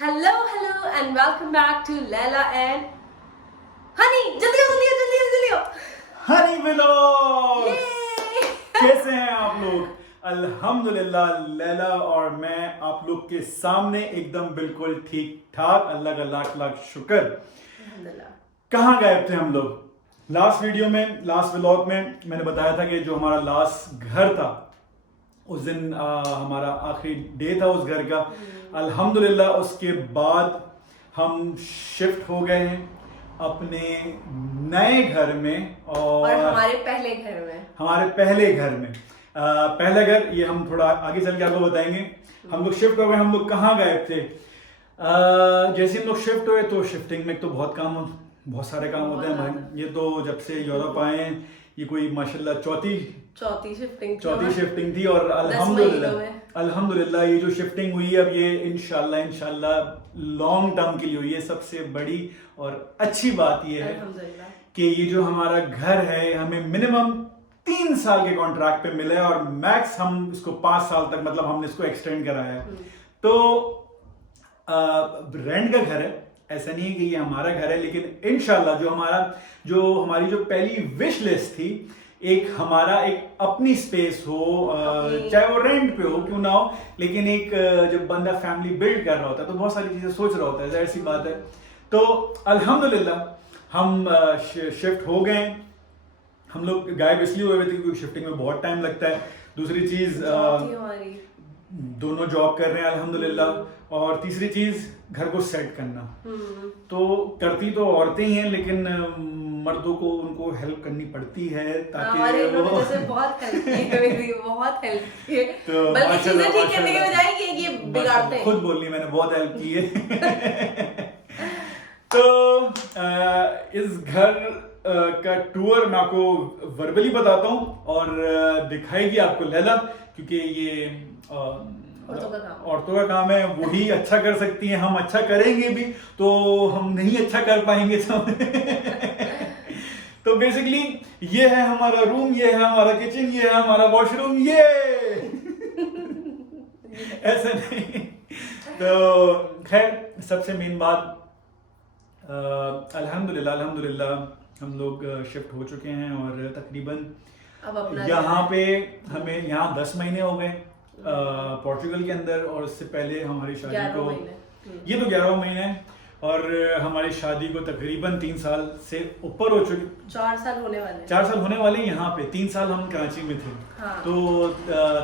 Hello and welcome back to Laila and Honey. जल्दी हो। Honey vlogs. Yay! कैसे हैं आप लोग? अल्हम्दुलिल्लाह लैला और मैं आप लोग के सामने एकदम बिल्कुल ठीक ठाक। अल्लाह का लाख लाख शुक्र। अल्हम्दुलिल्लाह। कहाँ गए थे हम लोग? लास्ट वीडियो में, लास्ट व्लॉग में मैंने बताया था कि जो हमारा लास्ट घर था उस दिन हमारा आखिरी डे था उस घर का। अल्हम्दुलिल्लाह उसके बाद हम शिफ्ट हो गए हैं अपने नए घर में और हमारे पहले घर में। पहला घर ये हम थोड़ा आगे चल के आपको बताएंगे। हम लोग शिफ्ट हो गए। हम लोग कहाँ गए थे? जैसे हम लोग शिफ्ट हुए तो शिफ्टिंग में तो बहुत सारे काम होते हैं। ये तो जब से यूरोप आए हैं ये कोई माशाल्लाह चौथी शिफ्टिंग थी और अल्हम्दुलिल्लाह ये जो शिफ्टिंग हुई है अब ये इंशाल्लाह लॉन्ग टर्म के लिए हुई है। सबसे बड़ी और अच्छी बात ये है कि ये जो हमारा घर है हमें मिनिमम 3 साल के कॉन्ट्रैक्ट पे मिला है और मैक्स हम इसको 5 साल तक मतलब हमने इसको एक्सटेंड कराया है। तो रेंट का घर है, ऐसा नहीं है कि ये हमारा घर है, लेकिन इंशाल्लाह जो हमारी जो पहली विश लिस्ट थी एक अपनी स्पेस हो, चाहे वो रेंट पे हो क्यों ना हो, लेकिन एक जब बंदा फैमिली बिल्ड कर रहा होता है तो बहुत सारी चीजें सोच रहा होता है, जाहिर सी बात है। तो अल्हम्दुलिल्लाह हम शिफ्ट हो गए। हम लोग गायब इसलिए हुए थे क्योंकि शिफ्टिंग में बहुत टाइम लगता है। दूसरी चीज दोनों जॉब कर रहे हैं अल्हम्दुलिल्लाह, और तीसरी चीज घर को सेट करना। तो करती तो औरतें ही हैं लेकिन मर्दों को उनको हेल्प करनी पड़ती है ताकि वो बहुत हेल्प की है मेरी, बहुत हेल्प की है। तो बल्कि चीजें ठीक करने के बजाय ये बिगाड़ते हैं। खुद बोल रही मैंने बहुत हेल्प की है। तो इस घर का टूर मैं आपको वर्बली बताता हूँ और दिखाएगी आपको लैला, क्योंकि ये औरतों का काम है, वही अच्छा कर सकती हैं। हम अच्छा करेंगे भी तो हम नहीं अच्छा कर पाएंगे तो बेसिकली ये है हमारा रूम, ये है हमारा किचन, ये है हमारा वॉशरूम, ये ऐसा नहीं। तो खैर सबसे मेन बात अल्हम्दुलिल्लाह हम लोग शिफ्ट हो चुके हैं और तकरीबन यहाँ पे हमें 10 महीने हो गए पोर्चुगल के अंदर, और उससे पहले हमारी शादी को ये तो 11वां महीना है और हमारी शादी को तकरीबन 3 साल से ऊपर हो चुके। 4 साल होने वाले यहाँ पे 3 साल हम कराची में थे। हाँ। तो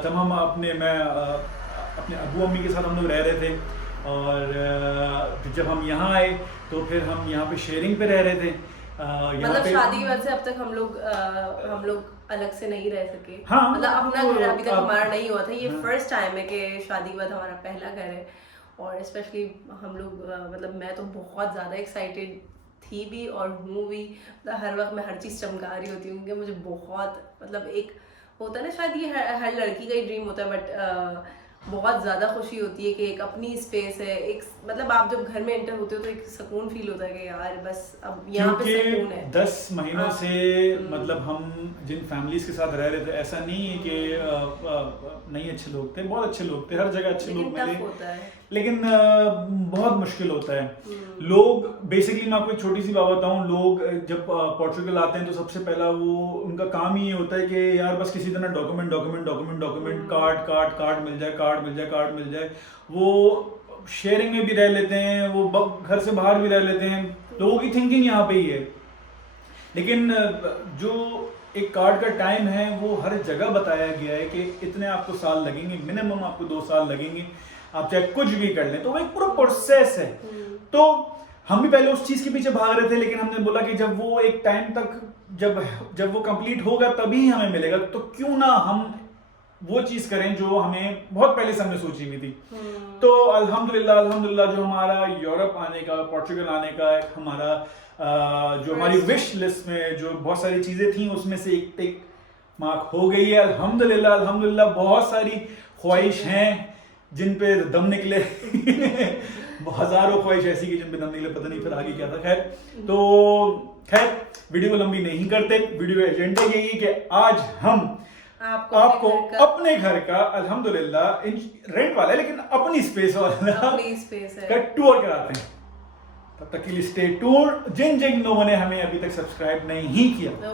तब हम अपने अबू अम्मी के साथ हम लोग रह रहे थे और जब हम यहाँ आए तो फिर हम यहाँ पे शेयरिंग पे रह रहे थे। मतलब शादी की वजह से अब तक हम लोग अलग से नहीं रह सके। हाँ, मतलब अपना घर अभी तक हमारा नहीं हुआ था। ये फर्स्ट टाइम है कि शादी के बाद हमारा पहला घर है, और स्पेशली हम लोग मतलब मैं तो बहुत ज़्यादा एक्साइटेड थी भी और हूँ भी। मतलब हर वक्त मैं हर चीज़ चमका रही होती हूँ क्योंकि मुझे बहुत मतलब एक होता है ना, शायद ये हर लड़की का ही ड्रीम होता है, बट बहुत ज़्यादा खुशी होती है कि एक अपनी स्पेस है। एक मतलब आप जब घर में एंटर होते हो तो एक सुकून फील होता है कि यार बस अब यहाँ पे सुकून है। 10 महीनों से मतलब हम जिन फैमिलीज के साथ रह रहे थे, ऐसा नहीं है कि नहीं अच्छे लोग थे, बहुत अच्छे लोग थे, हर जगह अच्छे लोग मिले, लेकिन बहुत मुश्किल होता है। लोग बेसिकली मैं आपको एक छोटी सी बात बताऊं, लोग जब पोर्चुगल आते हैं तो सबसे पहला वो उनका काम ही ये होता है कि यार बस किसी तरह डॉक्यूमेंट कार्ड मिल जाए। वो शेयरिंग में भी रह लेते हैं, वो घर से बाहर भी रह लेते हैं। लोगों की थिंकिंग यहाँ पे ही है, लेकिन जो एक कार्ड का टाइम है वो हर जगह बताया गया है कि इतने आपको साल लगेंगे, मिनिमम आपको 2 साल लगेंगे, आप चाहे कुछ भी कर लें। तो वो एक पूरा प्रोसेस है। तो हम भी पहले उस चीज के पीछे भाग रहे थे, लेकिन हमने बोला कि जब वो एक टाइम तक जब वो कंप्लीट होगा तभी हमें मिलेगा, तो क्यों ना हम वो चीज करें जो हमें बहुत पहले से हमने सोची हुई थी। तो अल्हम्दुलिल्लाह जो हमारा यूरोप आने का, पोर्चुगल आने का हमारा जो हमारी विश लिस्ट में जो बहुत सारी चीजें थी उसमें से एक टिक मार्क हो गई है। अल्हम्दुलिल्लाह बहुत सारी ख्वाहिश हैं जिन पे दम निकले। हजारों ख्वाहिश ऐसी की जिन पे दम निकले, पता नहीं फिर आगे क्या था। खैर वीडियो को लंबी नहीं करते। वीडियो का एजेंडा यही है कि आज हम आपको अपने घर का अल्हम्दुलिल्लाह रेंट वाला है लेकिन अपनी स्पेस वाला का टूर कराते हैं। तब तक के लिए स्टे ट्यून्ड। जिन लोगों ने हमें अभी तक सब्सक्राइब नहीं किया तो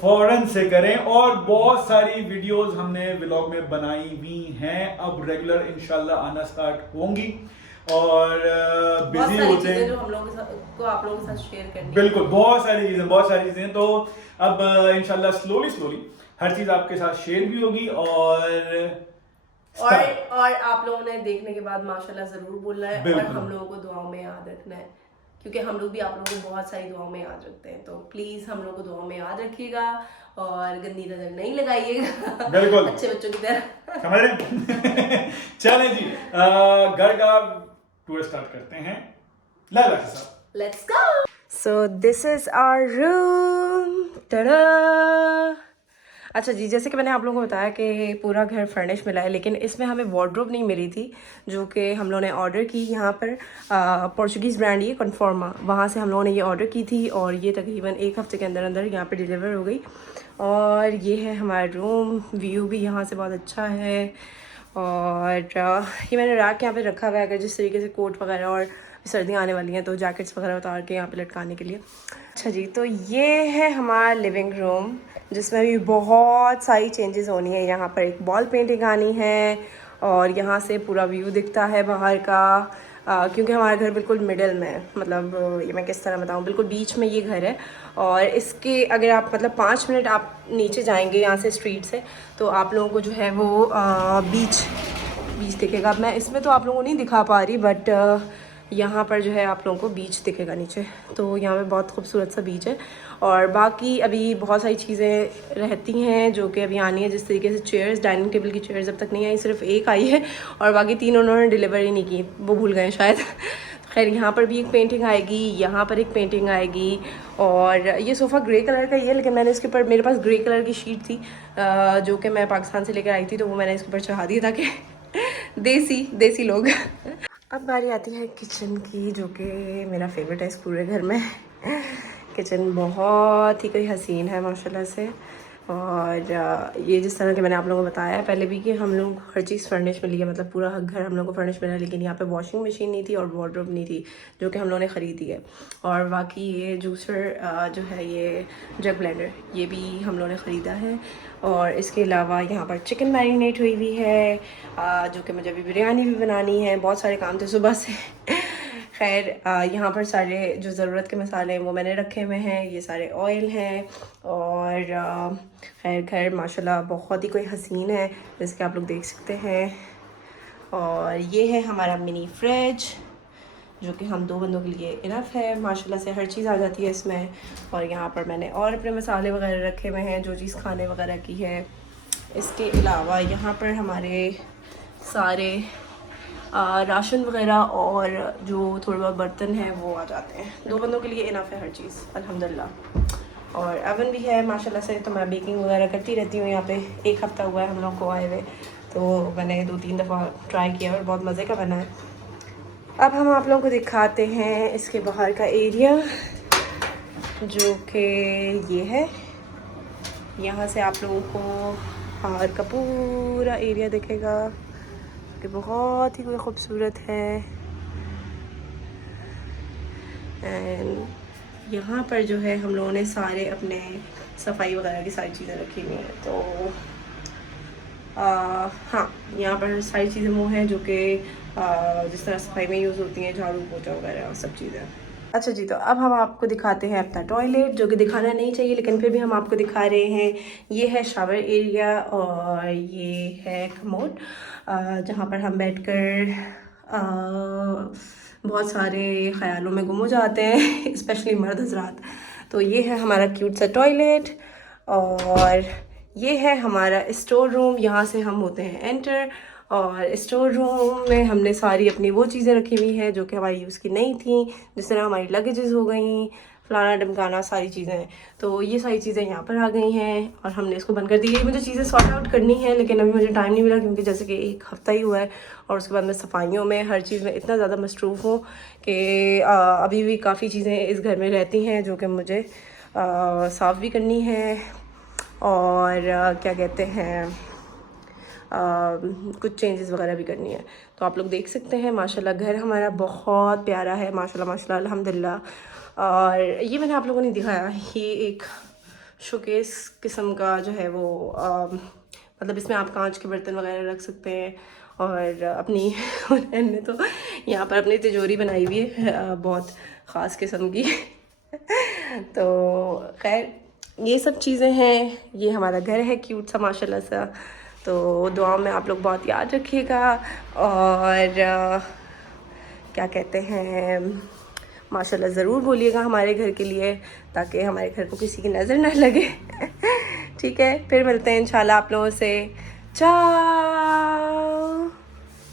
फौरन से करें। और बहुत सारी वीडियोस हमने व्लॉग में बनाई हुई हैं, अब रेगुलर इंशाल्लाह आना स्टार्ट होंगी और बिजी होते हैं जो हम लोगों को आप लोगों के साथ शेयर करनी है। बिल्कुल, बहुत सारी चीजें तो अब इंशाल्लाह स्लोली हर चीज आपके साथ शेयर भी होगी। और आप लोगों ने देखने के बाद माशाल्लाह जरूर बोलना है और हम लोगों को दुआओं में याद रखना है, क्योंकि हम लोग भी आप लोगों को बहुत सारी दुआओं में याद रखते हैं। तो प्लीज हम लोग को दुआओं में याद रखिएगा और गंदी नजर नहीं लगाइएगा। बिल्कुल अच्छे बच्चों की तरह, समझ रहे। चलें जी, घर का टूर स्टार्ट करते हैं लाला के साथ। Let's go. So this is our room. Tada. अच्छा जी, जैसे कि मैंने आप लोगों को बताया कि पूरा घर फर्निश मिला है, लेकिन इसमें हमें वार्डरोब नहीं मिली थी जो कि हम लोगों ने ऑर्डर की यहाँ पर पोर्चुगीज़ ब्रांड ये कन्फॉर्मा, वहाँ से हम लोगों ने ये ऑर्डर की थी और ये तकरीबन 1 हफ्ते के अंदर अंदर यहाँ पे डिलीवर हो गई। और ये है हमारा रूम, व्यू भी यहाँ से बहुत अच्छा है। और ये मैंने रैक यहाँ पे रखा हुआ है, अगर जिस तरीके से कोट वगैरह और सर्दियाँ आने वाली हैं तो जैकेट्स वगैरह उतार के यहाँ पे लटकाने के लिए। अच्छा जी, तो ये है हमारा लिविंग रूम जिसमें भी बहुत सारी चेंजेस होनी है। यहाँ पर एक वॉल पेंटिंग आनी है और यहाँ से पूरा व्यू दिखता है बाहर का, क्योंकि हमारा घर बिल्कुल मिडिल में है, मतलब ये मैं किस तरह बताऊँ, बिल्कुल बीच में ये घर है। और इसके अगर आप मतलब 5 मिनट आप नीचे जाएंगे यहाँ से स्ट्रीट से तो आप लोगों को जो है वो बीच दिखेगा। मैं इसमें तो आप लोगों को नहीं दिखा पा रही, बट यहाँ पर जो है आप लोगों को बीच दिखेगा नीचे। तो यहाँ पे बहुत खूबसूरत सा बीच है। और बाकी अभी बहुत सारी चीज़ें रहती हैं जो कि अभी आनी है, जिस तरीके से चेयर्स, डाइनिंग टेबल की चेयर्स अब तक नहीं आई, सिर्फ एक आई है और बाकी 3 उन्होंने डिलीवरी नहीं की, वो भूल गए शायद। खैर, यहाँ पर भी एक पेंटिंग आएगी, यहाँ पर एक पेंटिंग आएगी। और ये सोफ़ा ग्रे कलर का ही है, लेकिन मैंने इसके ऊपर, मेरे पास ग्रे कलर की शीट थी जो कि मैं पाकिस्तान से लेकर आई थी, तो वो मैंने इसके ऊपर चढ़ा दी ताकि देसी लोग। अब बारी आती है किचन की, जो कि मेरा फेवरेट है इस पूरे घर में। किचन बहुत ही कोई हसीन है माशाल्लाह से। और ये जिस तरह के मैंने आप लोगों को बताया पहले भी कि हम लोग हर चीज़ फर्निश मिली है, मतलब पूरा घर हम लोग को फर्निश मिला है, लेकिन यहाँ पे वॉशिंग मशीन नहीं थी और वार्डरोब नहीं थी जो कि हम लोगों ने ख़रीदी है। और बाकी ये जूसर जो है, ये जग ब्लेंडर, ये भी हम लोगों ने ख़रीदा है। और इसके अलावा यहाँ पर चिकन मैरिनेट हुई हुई है जो कि मुझे अभी बिरयानी भी बनानी है। बहुत सारे काम थे सुबह से। खैर, यहाँ पर सारे जो ज़रूरत के मसाले हैं वो मैंने रखे हुए हैं, ये सारे ऑयल हैं। और खैर, घर माशाल्लाह बहुत ही कोई हसीन है जैसे कि आप लोग देख सकते हैं। और ये है हमारा मिनी फ्रिज जो कि हम 2 बंदों के लिए इनफ है, माशाल्लाह से हर चीज़ आ जाती है इसमें। और यहाँ पर मैंने और अपने मसाले वगैरह रखे हुए हैं, जो चीज़ खाने वगैरह की है। इसके अलावा यहाँ पर हमारे सारे राशन वगैरह और जो थोड़े बहुत बर्तन हैं वो आ जाते हैं। 2 बंदों के लिए इनफ है हर चीज़ अल्हम्दुलिल्लाह। और ओवन भी है माशाल्लाह से, तो मैं बेकिंग वगैरह करती रहती हूँ। यहाँ पे 1 हफ़्ता हुआ है हम लोग को आए हुए, तो मैंने 2-3 दफ़ा ट्राई किया और बहुत मज़े का बना है। अब हम आप लोगों को दिखाते हैं इसके बाहर का एरिया जो कि ये है। यहाँ से आप लोगों को बाहर का पूरा एरिया दिखेगा कि बहुत ही खूबसूरत है। एंड यहाँ पर जो है हम लोगों ने सारे अपने सफाई वगैरह की सारी चीज़ें रखी हुई हैं। तो हाँ, यहाँ पर सारी चीज़ें वो हैं जो कि जिस तरह सफाई में यूज़ होती हैं, झाड़ू पोछा वगैरह और सब चीज़ें। अच्छा जी, तो अब हम आपको दिखाते हैं अपना टॉयलेट, जो कि दिखाना नहीं चाहिए लेकिन फिर भी हम आपको दिखा रहे हैं। ये है शावर एरिया और ये है कमोड जहाँ पर हम बैठकर बहुत सारे ख्यालों में गुम हो जाते हैं, स्पेशली मर्द हजरात। तो ये है हमारा क्यूट सा टॉयलेट और ये है हमारा स्टोर रूम। यहाँ से हम होते हैं एंटर और स्टोर रूम में हमने सारी अपनी वो चीज़ें रखी हुई हैं जो कि हमारी यूज़ की नहीं थी, जिस तरह हमारी लगेजेस हो गई, फलाना ढमकाना सारी चीज़ें। तो ये सारी चीज़ें यहाँ पर आ गई हैं और हमने इसको बंद कर दी। मुझे चीज़ें सॉर्ट आउट करनी है लेकिन अभी मुझे टाइम नहीं मिला, क्योंकि जैसे कि 1 हफ़्ता ही हुआ है और उसके बाद मैं सफाइयों में हर चीज़ में इतना ज़्यादा मसरूफ़ हूँ कि अभी भी काफ़ी चीज़ें इस घर में रहती हैं जो कि मुझे साफ़ भी करनी है और क्या कहते हैं कुछ चेंजेस वगैरह भी करनी है। तो आप लोग देख सकते हैं माशाल्लाह घर हमारा बहुत प्यारा है, माशाल्लाह माशाल्लाह अल्हम्दुलिल्लाह। और ये मैंने आप लोगों ने दिखाया, ये एक शोकेस किस्म का जो है वो मतलब इसमें आप कांच के बर्तन वगैरह रख सकते हैं। और अपनी बहन ने तो यहाँ पर अपनी तिजोरी बनाई हुई है बहुत ख़ास किस्म की। तो खैर ये सब चीज़ें हैं, ये हमारा घर है क्यूट सा माशाल्लाह सा। तो दुआ में आप लोग बहुत याद रखिएगा। और क्या कहते हैं माशाल्लाह ज़रूर बोलिएगा हमारे घर के लिए, ताकि हमारे घर को किसी की नज़र ना लगे। ठीक है, फिर मिलते हैं इंशाल्लाह आप लोगों से। चाय।